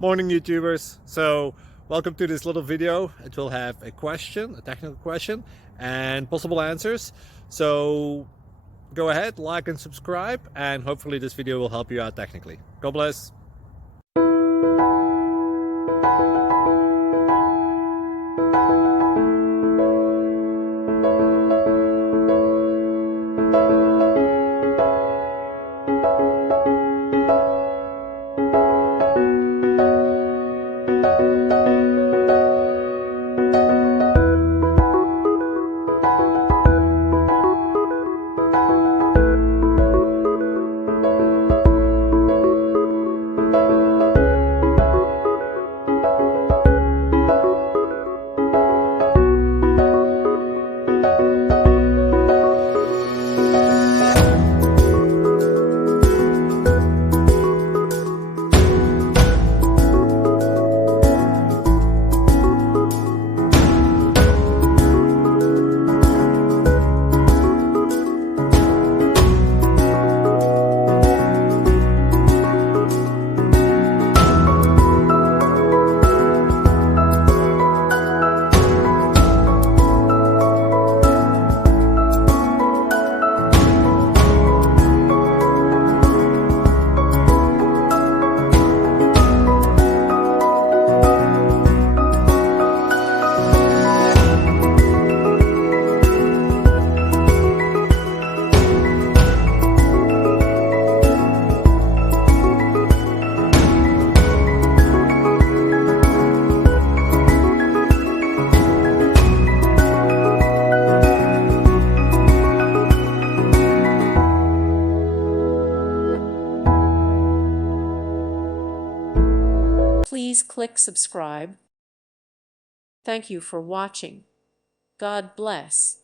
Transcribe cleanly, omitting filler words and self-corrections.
Morning YouTubers. So welcome to this little video. It will have a question, a technical question, and possible answers. So go ahead, like and subscribe, and hopefully this video will help you out technically. God bless. Please click subscribe. Thank you for watching. God bless.